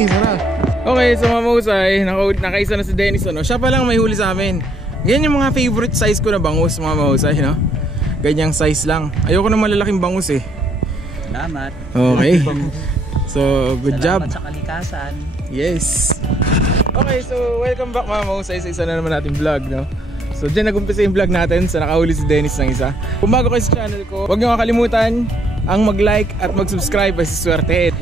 Okay, so mga mahusay, nakaisa na si Dennis, ano? Siya pa lang may huli sa amin. Ganyan yung mga favorite size ko na bangus, mga mahusay, no? Ganyang size lang. Ayoko na malalaking bangus eh. Salamat. Okay. So, good job. Salamat sa kalikasan. Yes. Okay, so welcome back mga mahusay sa isa na naman nating vlog, no? So dyan nag-umpisa yung vlog natin sa nakahuli si Dennis ng isa. Kung bago kayo sa channel ko, huwag nyo kakalimutan ang mag-like at mag-subscribe ay siswerte.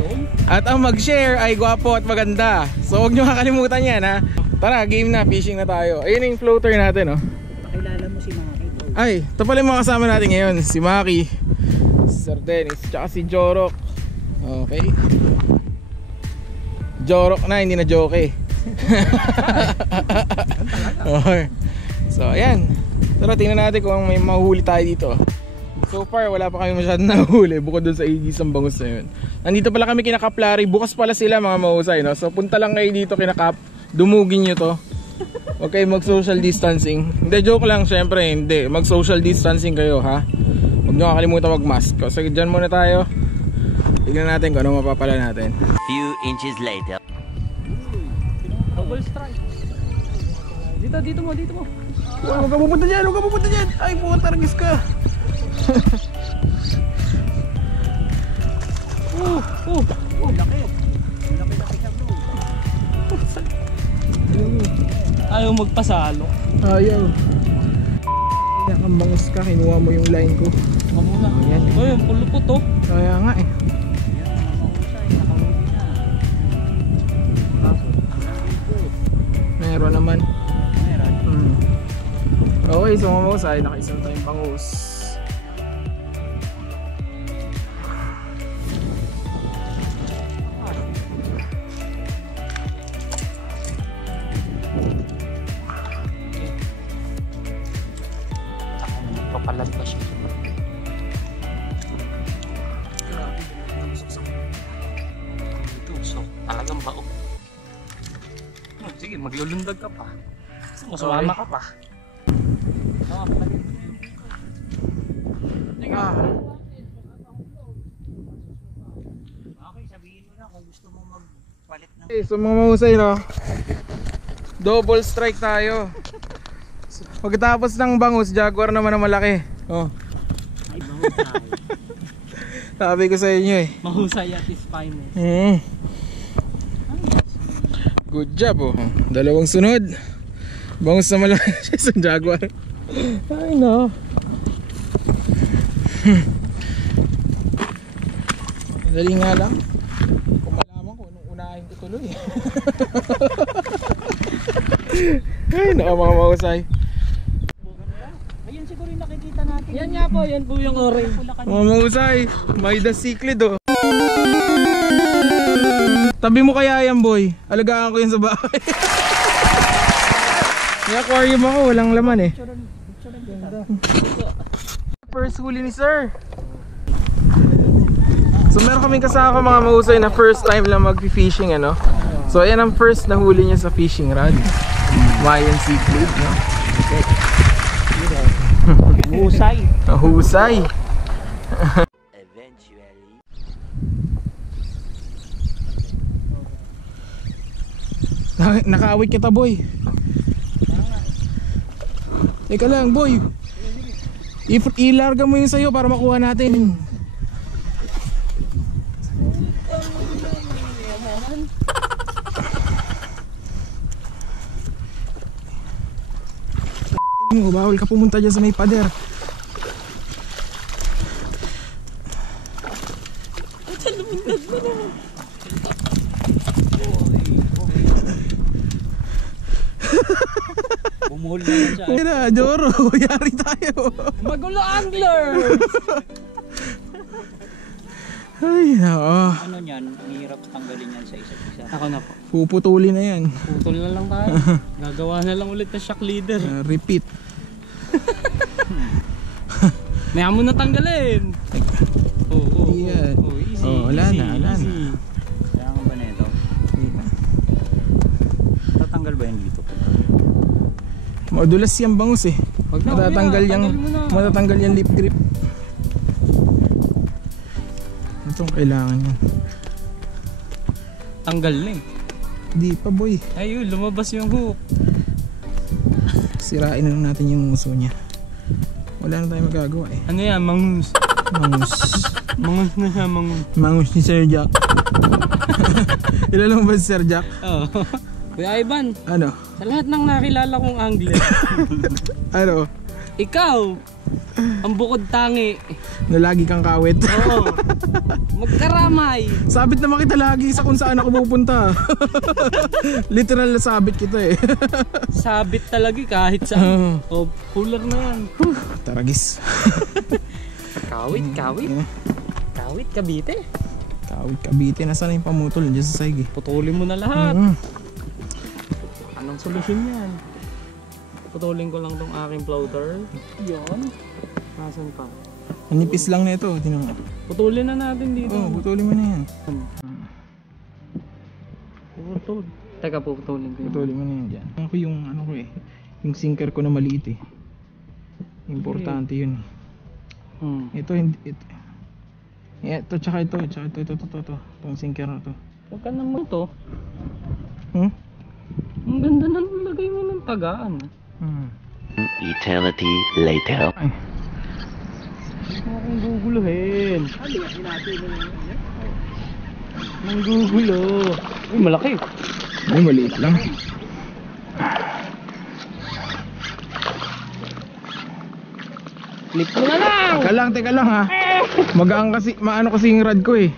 At ang mag-share ay gwapo at maganda. So huwag nyo kakalimutan yan, ha. Tara, game na, fishing na tayo. Ayun yung floater natin, no. Pakilala mo si Maki. Ay, ito pala yung mga kasama natin ngayon. Si Maki, si Sir Dennis, tsaka si Jorok. Okay. Jorok na, hindi na joke. Okay. So ayan, tara tingnan natin kung may mahuli tayo dito. So far wala pa kami masyadong nahuli bukod dun sa igisang bangus na yun. Nandito pala kami kina Kap Larry, bukas pala sila mga mahusay, no? So punta lang kayo dito kina Kap, dumugin nyo to. Huwag kayo mag social distancing. Hindi, joke lang, syempre hindi. Mag social distancing kayo, ha. Huwag nyo kakalimutan mag mask. So dyan muna tayo. Tignan natin kung ano mapapala natin. Few inches later. Double strike. Dito mo. Huwag ka pupunta dyan, Ay, puta, targis ka. Laki. Ayaw magpasalo. Ayaw. Nakambangos ka, kinuha mo yung line ko. Mamuna. Ayan. Ito yung pulupot, oh. Kaya nga eh. Meron naman. Okay, so mga mahusay, nakaisang tayong bangus. Papalag pa siya. Ito, so talagang bao. Sige, maglulundag ka pa. Masumama ka pa. Okay, sabihin mo na kung gusto mo magpalit ng... Okay, so mga mahusay, no? Double strike tayo. Pagkatapos ng bangus, jaguar naman na malaki. Oh. Ay, mahusay. Sabi ko sa inyo eh. Mahusay at his finest. Good job, oh. Dalawang sunod. Bangus na malaki siya sa jaguar. Ay no. Dali nga lang. Kung malaman ko nung unahin ko tuloy. Ay no, mga mahusay. Ayan siguro yung nakikita natin. Yan nga po, yan po yung orange. Mga mahusay, may dasiklit, oh. Tabi mo kaya yan, boy. Alagaan ko yun sa bahay. May aquarium ako, walang laman eh. First huli ni sir. So meron kaming kasama mga mahusay na first time lang mag-fishing, ano. So ayan ang first na huli niya sa fishing rod. Mayan Seafood, no? Husay. Husay. Eventually. Nakaawit kita, boy. Teka lang, boy. Ilarga mo yung sayo para makuha natin. Bawal ka pumunta dyan sa may pader. Bumuhol na siya. Kaya Joro, yari tayo. Magulo angler. Ay, oo. Ano niyan? Ang hirap tanggalin yan sa isa't isa. Ako na po. Puputuli na yan. Putol na lang tayo. Gagawa na lang ulit na shock leader. Repeat. May amo na tanggalin. Oo, Yan. easy. Wala na. Kaya nga ba na ito? Tatanggal ba yan dito? Madulas yung bangus eh. Matatanggal yung lip grip. Itong kailangan yan. tanggal na eh. Di pa boy. Ayun, lumabas yung hook. Sirain na lang natin yung muso niya. Wala na tayong magagawa eh. Ano yan? Mangus. Mangus. Mangus na siya, mangus. Mangus ni Sir Jack. Ilan ba si Sir Jack? Oo. Kuya Ivan, Ano? sa lahat ng nakilala kong angler, Ano? ikaw, ang bukod tangi. Na lagi kang kawit. Oo. Magkaramay. Sabit naman kita lagi sa kung saan ako pupunta. Literal na sabit kita eh. Sabit talaga kahit saan. Oh, cooler na yan. Taragis. Kawit. Kawit, Cavite. Kawit Cavite. Nasaan yung pamutol? Diyan sa saig eh. Putulin mo na lahat. Anong solusyon yan? Putulin ko lang tong aking floater. Yun. Nasaan pa? Manipis lang na ito. Tinan mo. Putulin na natin dito. Oo, putulin mo na yan. Putol. Teka, putulin ko yun. Putulin mo na yan dyan. Ako yung ano ko eh. Yung sinker ko na maliit eh. Importante yun eh. Ito hindi. Ito tsaka ito. Itong sinker na to. Huwag ka naman to. Hmm? Ang ganda na nilagay mo ng tagaan. Eternity later. Ay. Huwag akong guguluhin. Nang gugulo. Uy, malaki. Ay, maliit lang. Flip mo na lang. Teka lang ha. Magaan kasi, maano kasi yung rod ko eh.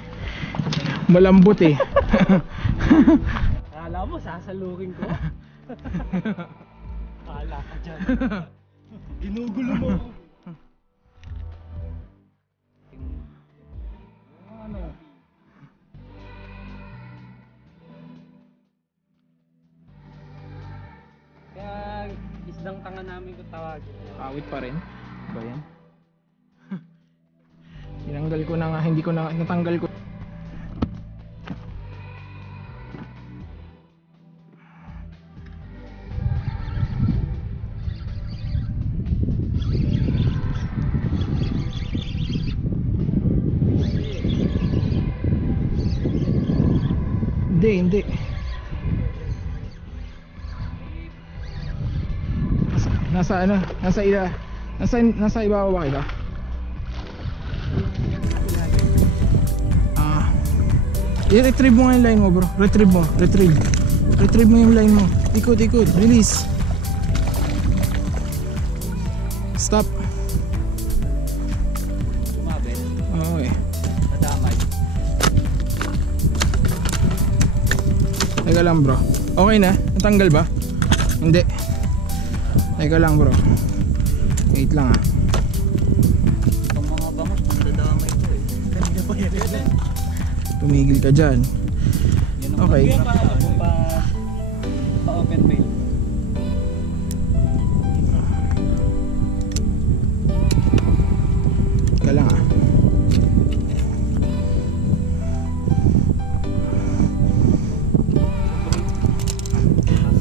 Malambot eh. Akala mo, sasalukin ko. Akala ka dyan. Ginugulo mo. Ano? Kaya isdang tanga namin kung tawagin. Awit pa rin. Ba yan? Tinanggal ko na nga, hindi ko na natanggal ko. Hindi. Nasa ano? Nasa ibabaw ba kita? I-retrieve mo nga yung line mo bro. Retrieve mo yung line mo. Ikot. Release. Stop. Sumabit. Oo eh. Nadamay. Teka lang bro. Okay na? Natanggal ba? Hindi. Teka lang bro. Wait lang ah. Itong mga bangus, nadamay ko eh. Kanina pa yan. Tumigil ka dyan. Okay. Pa-open mail. Teka lang ah.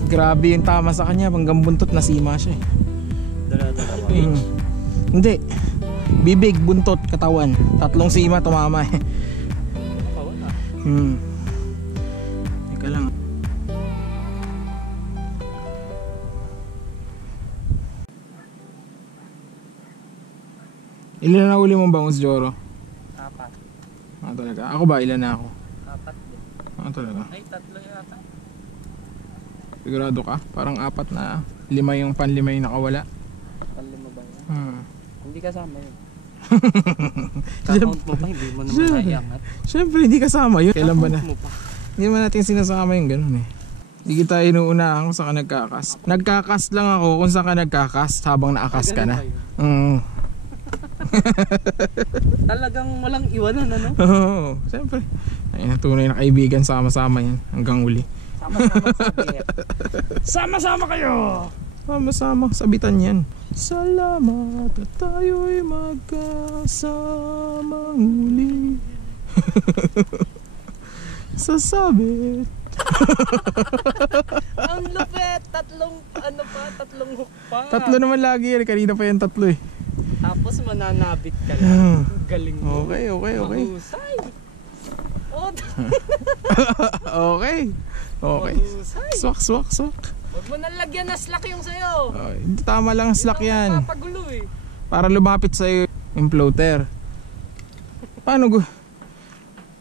Grabe yung tama sa kanya. Hanggang buntot nasima siya eh. Dala-dala. Hindi. Bibig, buntot, katawan. 3 sima tumama eh. Teka lang. Ilan na uli mong bangus, Joro? 4. Ah, talaga? Ako ba? Ilan na ako? 4 din. Ah, talaga? Ay, 3 yata. Sigurado ka? Parang 4 na. 5 yung panlima yung nakawala. 5 ba yan? Hindi kasama yun. Count mo pa, hindi mo naman Siyempre. naiangat. Siyempre, hindi kasama yun. Kailan ba na? Count mo pa. Hindi man natin sinasama yung ganun eh. Hindi kita inuunahan kung saan ka nagkakas. Nagkakas lang ako kung saan ka nagkakas habang naakas ka na. Talagang walang iwanan, ano? Oo, siyempre. Ay, tunay na kaibigan, sama-sama yan hanggang uli. Sama-sama sa Sama-sama kayo! Sama-sama, sabitan yan. Salamat at tayo'y magkasamang uli. Sasabit. Ang lupet! Tatlong hook pa. 3 naman lagi yan, kanina pa yan 3 eh. Tapos mananabit ka lang. Galing mo. Okay. Mahusay. Oh, Okay. Okay. mahusay. Swak, swak, swak. Huwag mo nang lagyan na slack yung sayo. Tama lang ang slack yan. Papagulo eh. Para lumapit sa'yo yung floater. Paano?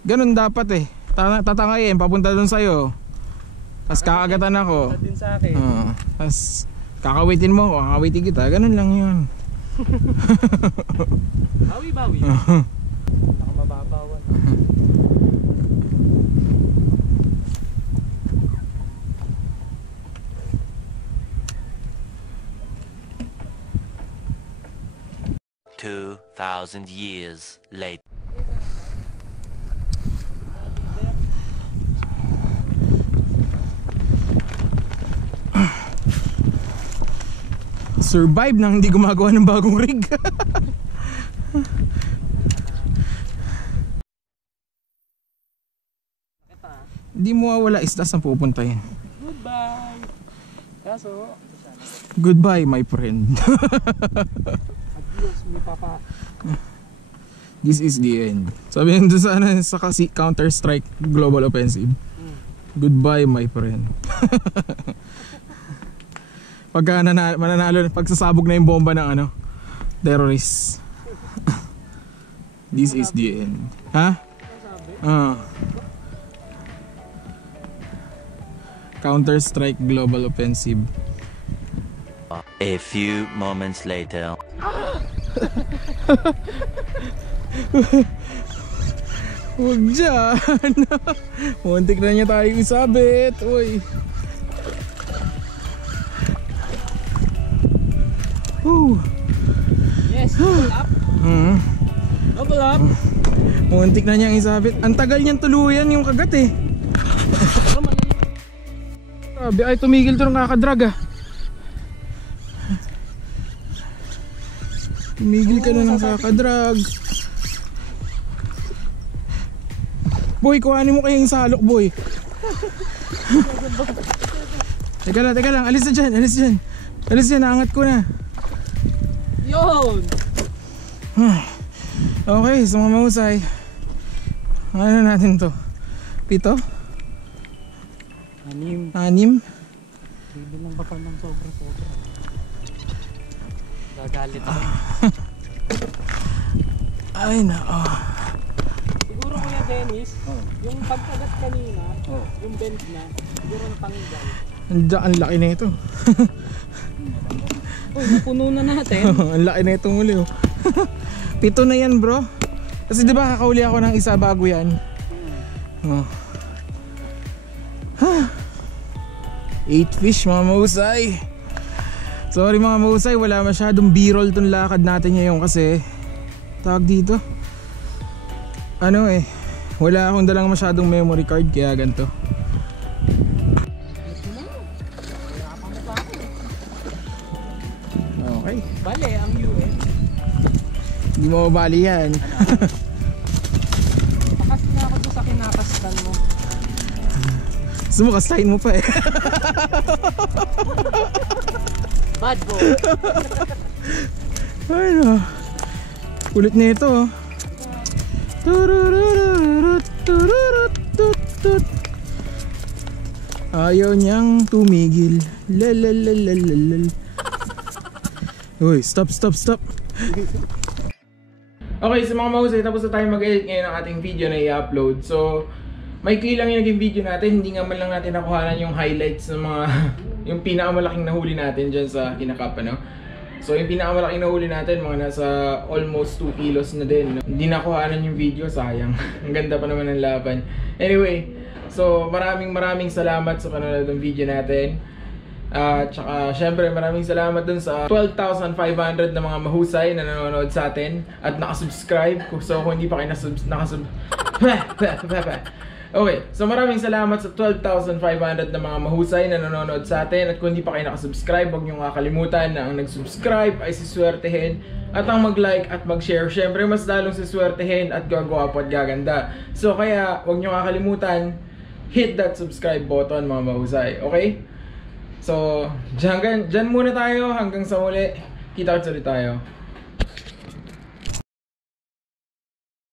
Ganun dapat eh. Tatangayin, papunta dun sa'yo. Tapos kakagatan ako. Din sa akin. Tapos kakawitin mo ako, kakawitin kita. Ganun lang yun. Bawi-bawi. Nakamababawan. Two 2,000 years later. Survive nang hindi gumagawa ng bagong rig. Hindi mo wala isda sa pupunta yan. Goodbye. Kaso, Goodbye my friend. adios mi papa. This is the end. Sabi yun doon sa Counter Strike Global Offensive. Goodbye my friend. Pagka mananalo, pagsasabog na yung bomba ng terrorists. This is the end. Ha? Counter Strike Global Offensive. A few moments later. Huwag dyan. Muntik na niya tayong isabit. Uy. Yes, double up. Double up. Muntik na niyang isabit. Ang tagal niyang tuluyan yung kagat eh. Grabe, ay tumigil to ng kakadrag ah. Tumigil ka na ng kakadrag. Boy, kuhanin mo kayong salok boy. Teka lang, alis na dyan. Alis dyan, naangat ko na. Yun. Okay, sa mga mahusay. Ano natin to? 7? 6. 6? Bibilang ba pa ng sobra-sobra? Gagalit ako. Ay nako. Siguro Kuya Dennis, yung pagkagat kanina, yung bend na, siguro natanggal. Ang laki na ito. Uy, napuno na natin. Ang laki na itong uli oh. 7 na yan bro. Kasi di ba kakauli ako ng isa bago yan. 8 fish mga mahusay. Sorry mga mahusay, wala masyadong b-roll tong lakad natin ngayon kasi tawag dito wala akong dalang masyadong memory card kaya ganito. Okay. Bale, ang UN. Hindi mo mabali yan. Pakas na ako doon sa kinakastan mo. Sumukaslain mo pa eh. Bad boy. Ay no. Kulit na ito oh. Ayaw niyang tumigil. Lalalalalalalal. Uy, stop. Okay, sa mga mahusay, tapos na tayo mag-edit ngayon ng ating video na i-upload. So, maikli lang yung naging video natin. Hindi nga man lang natin nakuhanan yung highlights ng mga yung pinakamalaking nahuli natin dyan sa Kinakap, So, yung pinakamalaking nahuli natin, mga nasa almost 2 kilos na din. Hindi nakuhanan yung video, sayang. Ang ganda pa naman ng laban. Anyway, so maraming salamat sa panonood ng video natin. Tsaka syempre maraming salamat dun sa 12,500 na mga mahusay na nanonood sa atin at nakasubscribe. So kung hindi pa kayo Okay, so maraming salamat sa 12,500 na mga mahusay na nanonood sa atin. At kung hindi pa kayo nakasubscribe, huwag nyo kakalimutan na ang nag-subscribe ay siswertehin. At ang mag-like at mag-share, syempre mas lalong siswertehin at gagwapo at gaganda. So kaya huwag nyo kakalimutan, hit that subscribe button mga mahusay, okay? So, dyan muna tayo hanggang sa muli. Kita-kits ulit tayo.